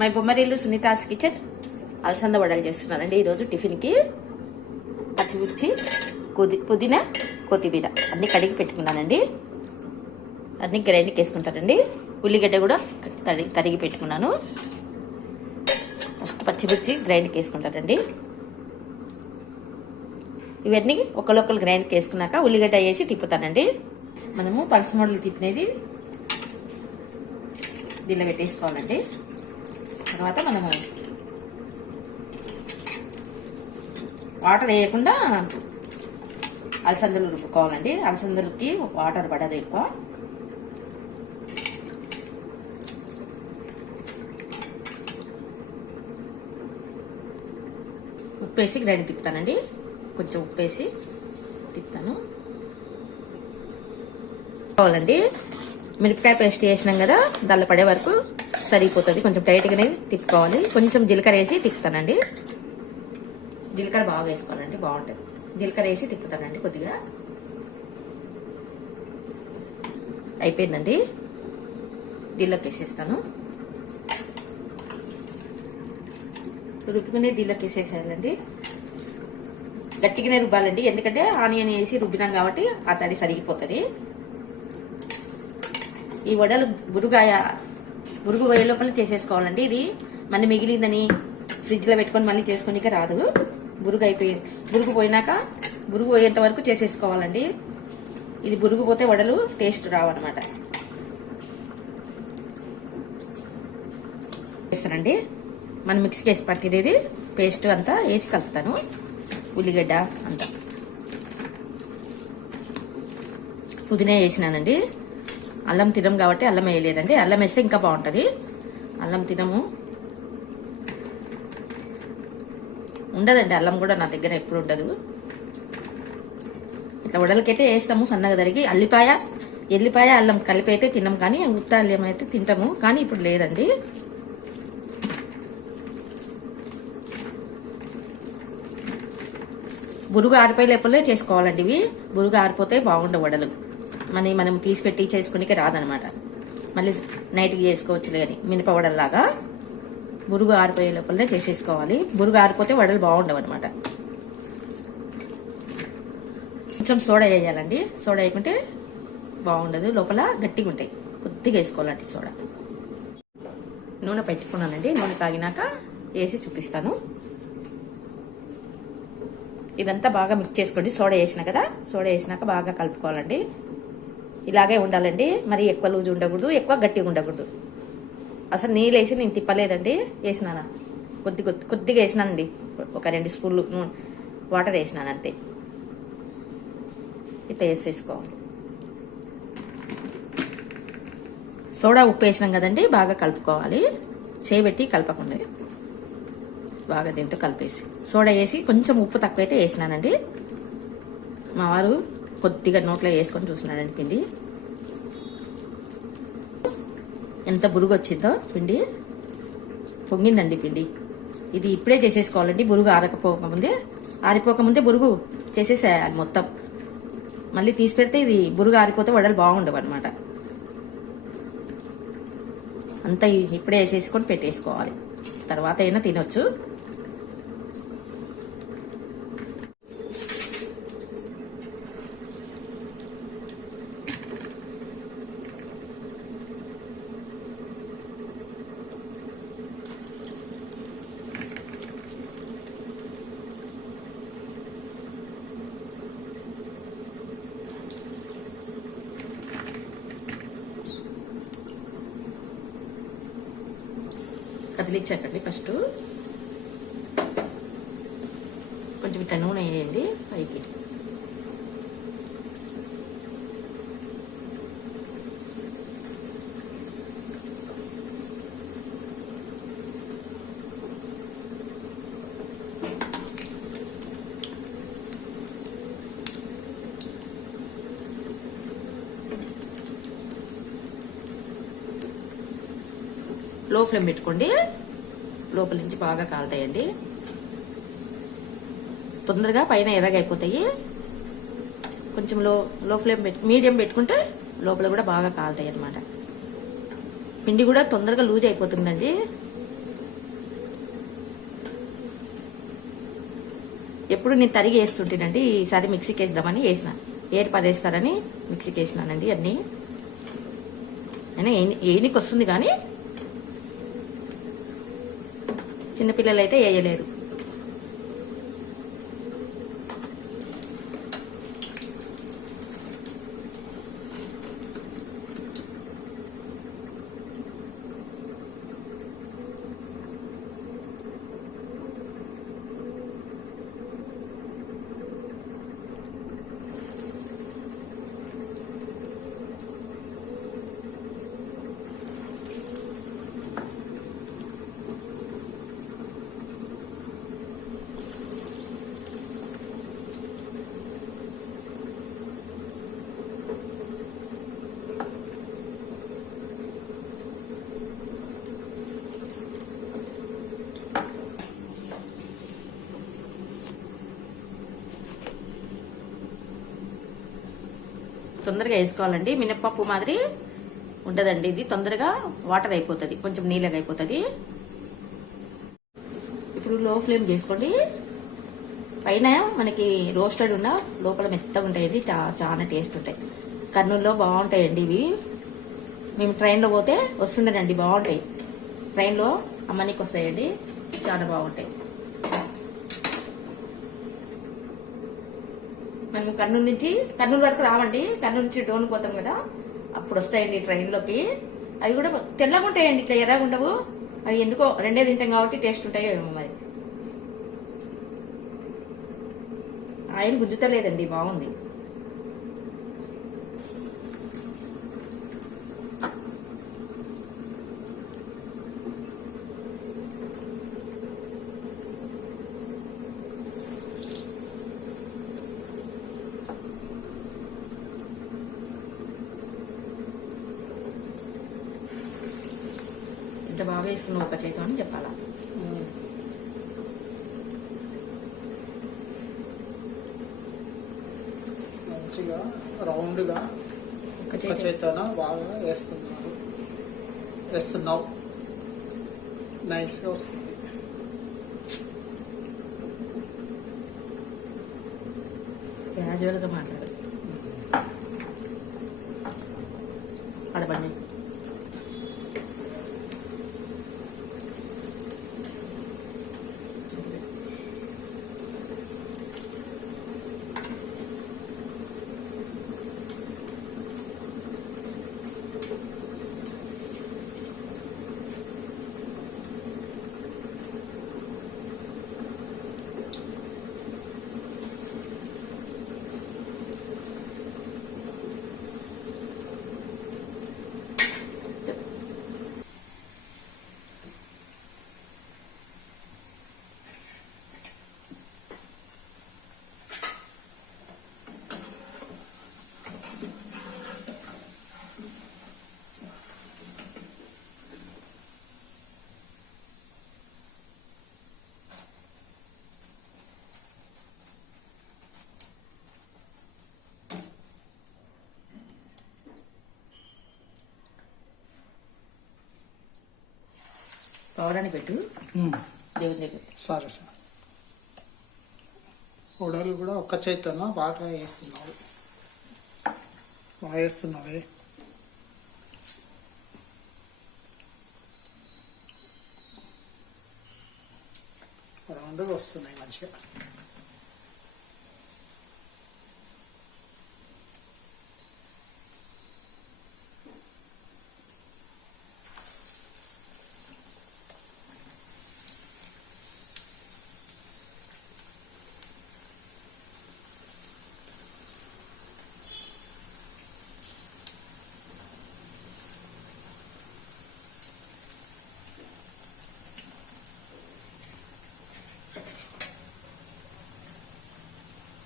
మా బొమ్మరీలు సునీతాస్ కిచెన్. అలసంద వడలు చేస్తున్నానండి ఈరోజు టిఫిన్కి పచ్చిమిర్చి పుది పుదీనా కొత్తిమీర అన్నీ కడిగి పెట్టుకున్నానండి. అన్నీ గ్రైండ్కి వేసుకుంటానండి ఉల్లిగడ్డ కూడా తరిగి తరిగి పెట్టుకున్నాను. ఫస్ట్ పచ్చిమిర్చి గ్రైండ్కి వేసుకుంటానండి ఇవన్నీ ఒకళ్ళొక్కరు గ్రైండ్కి వేసుకున్నాక ఉల్లిగడ్డ వేసి తిప్పుతానండి. మనము పలసమోడలు తిప్పినది దీనిలో పెట్టేసుకోవాలండి. తర్వాత మనము వాటర్ వేయకుండా అలసందలు రుబ్బుకోవాలండి. అలసందలకి వాటర్ పడదు ఎక్కువ. ఉప్పు వేసి గ్రైండ్ తిప్పుతానండి. కొంచెం ఉప్పు వేసి తిప్పుతాను. కావాలండి. మిరపకాయ పేస్ట్ వేసినాం కదా దానిలో పడే వరకు సరిపోతుంది. కొంచెం టైట్గానే తిప్పుకోవాలి. కొంచెం జీలకర్ర వేసి తిప్పుతానండి. జీలకర్ర బాగా వేసుకోవాలండి. బాగుంటుంది. జీలకర్ర వేసి తిప్పుతానండి కొద్దిగా. అయిపోయిందండి. దీనిలోకి వేసేస్తాను. రుబ్బుకునే దీనిలోకి వేసేసేయాలండి. గట్టిగానే రుబ్బాలండి. ఎందుకంటే ఆనియన్ వేసి రుబ్బినాం కాబట్టి ఆ తడి సరిగిపోతుంది. ఈ వడలు గురుగాయ బురుగు వేయ లోపల చేసేసుకోవాలండి. ఇది మన మిగిలిందని ఫ్రిడ్జ్లో పెట్టుకొని మళ్ళీ చేసుకునిక రాదు. బురుగు అయిపోయింది బురుగు పోయినాక బురుగు పోయేంత వరకు చేసేసుకోవాలండి. ఇది బురుగు పోతే వడలు టేస్ట్ రావన్నమాట. వేస్తానండి మనం మిక్సీకి వేసి పట్టినది పేస్ట్ అంతా వేసి కలుపుతాను. ఉల్లిగడ్డ అంతా. పుదీనా వేసినానండి. అల్లం తినం కాబట్టి అల్లం వేయలేదండి. అల్లం వేస్తే ఇంకా బాగుంటుంది. అల్లం తినము. ఉండదండి అల్లం కూడా నా దగ్గర ఎప్పుడు ఉండదు. ఇట్లా వడలకైతే వేస్తాము సన్నగా తరిగి. అల్లిపాయ ఎల్లిపాయ అల్లం కలిపి అయితే తిన్నాం కానీ ఉత్త అల్లం అయితే తింటాము కానీ ఇప్పుడు లేదండి. బురుగు ఆరిపోయి లేకపోతే చేసుకోవాలండి ఇవి. బురుగు ఆరిపోతే బాగుండవు వడలు. మనీ మనం తీసి పెట్టి చేసుకునికే రాదనమాట. మళ్ళీ నైట్కి చేసుకోవచ్చులే అని మినప వడల్లాగా బురుగు ఆరిపోయే లోపలనే చేసేసుకోవాలి. బురుగు ఆరిపోతే వడలు బాగుండవు అనమాట కొంచెం సోడా వేయాలండి. సోడా వేయకుంటే బాగుండదు. లోపల గట్టిగా ఉంటాయి. కొద్దిగా వేసుకోవాలండి సోడా. నూనె పెట్టుకున్నానండి. నూనె కాగినాక వేసి చూపిస్తాను. ఇదంతా బాగా మిక్స్ చేసుకోండి. సోడా వేసిన కదా సోడా వేసినాక బాగా కలుపుకోవాలండి. ఇలాగే ఉండాలండి. మరి ఎక్కువ లూజు ఉండకూడదు ఎక్కువ గట్టిగా ఉండకూడదు. అసలు నీళ్ళు వేసి నేను తిప్పలేదండి. వేసినానా? కొద్ది కొద్ది కొద్దిగా వేసినానండి. ఒక రెండు స్పూన్లు నూనె వాటర్ వేసినాను అంతే. ఇట్లా వేసి వేసుకోవాలి. సోడా ఉప్పు వేసినాం కదండి బాగా కలుపుకోవాలి. చేపెట్టి కలపకుండా. బాగా దీంతో కలిపేసి. సోడా వేసి కొంచెం ఉప్పు తక్కువైతే వేసినానండి. మా వారు కొద్దిగా నోట్లో వేసుకొని చూస్తున్నాడండి పిండి. ఎంత బురుగు వచ్చిందో పిండి. పొంగిందండి పిండి. ఇది ఇప్పుడే చేసేసుకోవాలండి బురుగు ఆరకపోకముందే ఆరిపోకముందే బురుగు చేసేసేయాలి మొత్తం. మళ్ళీ తీసి పెడితే ఇది బురుగు ఆరిపోతే వడలు బాగుండవు అనమాట అంతా ఇప్పుడే వేసేసుకొని పెట్టేసుకోవాలి. తర్వాత అయినా తినొచ్చు. కదిలించకండి ఫస్ట్. కొంచెం ఇట్లా నూనె వేయండి పైకి. లో ఫ్లేమ్ పెట్టుకోండి. లోపల నుంచి బాగా కాలుతాయండి. తొందరగా పైన ఎర్రగైపోతాయి కొంచెం లో లో ఫ్లేమ్ పెట్టు మీడియం పెట్టుకుంటే లోపల కూడా బాగా కాలుతాయి అనమాట పిండి కూడా తొందరగా లూజ్ అయిపోతుందండి. ఎప్పుడు నేను తరిగి వేస్తుంటేనండి ఈసారి మిక్సీకి వేద్దామని వేసిన. ఏడు పదేస్తారని మిక్సీకి వేసినానండి అన్నీ. అయినా ఏనికి వస్తుంది కానీ చిన్నపిల్లలు అయితే వేయలేరు తొందరగా వేసుకోవాలండి. మినప్పప్పు మాదిరి ఉంటుందండి ఇది. తొందరగా వాటర్ అయిపోతుంది. కొంచెం నీళ్ళగా అయిపోతుంది. ఇప్పుడు లో ఫ్లేమ్ చేసుకోండి. పైన మనకి రోస్టెడ్ ఉన్న లోపల మెత్తగా ఉంటాయండి. చా చాలా టేస్ట్ ఉంటాయి. కర్నూలులో బాగుంటాయండి ఇవి. మేము ట్రైన్లో పోతే వస్తుండేనండి. బాగుంటాయి. ట్రైన్లో అమ్మనికి వస్తాయండి చాలా బాగుంటాయి. మనం కర్నూలు నుంచి కర్నూలు వరకు రావండి. కర్నూలు నుంచి డోన్ పోతాం కదా. అప్పుడు వస్తాయండి ట్రైన్లోకి. అవి కూడా తెల్లగా ఉంటాయండి ఇట్లా ఎర్రగా ఉండవు. అవి ఎందుకో రెండే తింటాం కాబట్టి టేస్ట్ ఉంటాయో ఏమో మరి. ఆయిల్ గుంజుతలేదండి బాగుంది ఇంత బాగా వేస్తున్నావు ఒక చేతం అని చెప్పాలా? మంచిగా రౌండ్గా బాగా వేస్తున్నారు. వేస్తున్నావు నైస్గా వస్తుంది. క్యాజువల్గా పౌరాన్ని పెట్టు. దేవుని దగ్గర. సరే సార్. ఉడలు కూడా ఒక్క చేతన బాగా వేస్తున్నావు. బాగా వేస్తున్నావే. రౌండ్గా వస్తున్నాయి మంచిగా.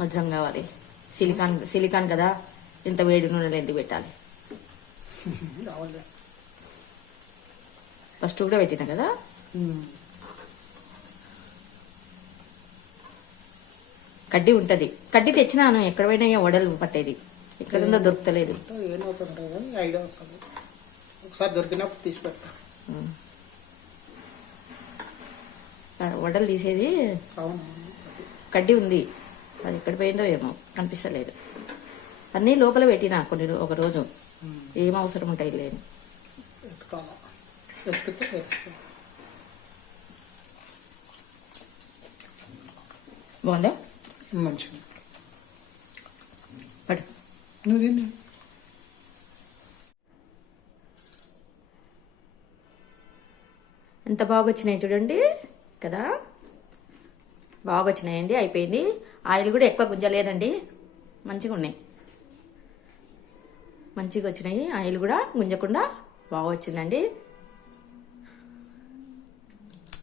మధురం కావాలి. సిలికాన్ సిలికాన్ కదా? ఇంత వేడి నూనెలు ఎందుకు పెట్టాలి? ఫస్ట్ కూడా పెట్టినా కదా? కడ్డీ ఉంటది. కడ్డీ తెచ్చినాను ఎక్కడ పోయినా వడలు పట్టేది. దొరుకుతలేదు. కానీ ఐడియా వస్తుంది. ఒకసారి దొరికినప్పుడు తీసి పెడతా. ఉమ్. వడలు తీసేది కడ్డీ ఉంది. అది ఎక్కడ పోయిందో ఏమో కనిపిస్తలేదు. అన్నీ లోపల పెట్టినా కొన్ని ఒక రోజు. ఏం అవసరం ఉంటాయి లేని. బాగుందా? మంచిగా పడు. నువ్వు తిని. ఎంత బాగా వచ్చినాయి చూడండి. కదా? బాగా వచ్చినాయండి అయిపోయింది. ఆయిల్ కూడా ఎక్కువ గుంజలేదండి. మంచిగా ఉన్నాయి. మంచిగా వచ్చినాయి. ఆయిల్ కూడా గుంజకుండా బాగా వచ్చిందండి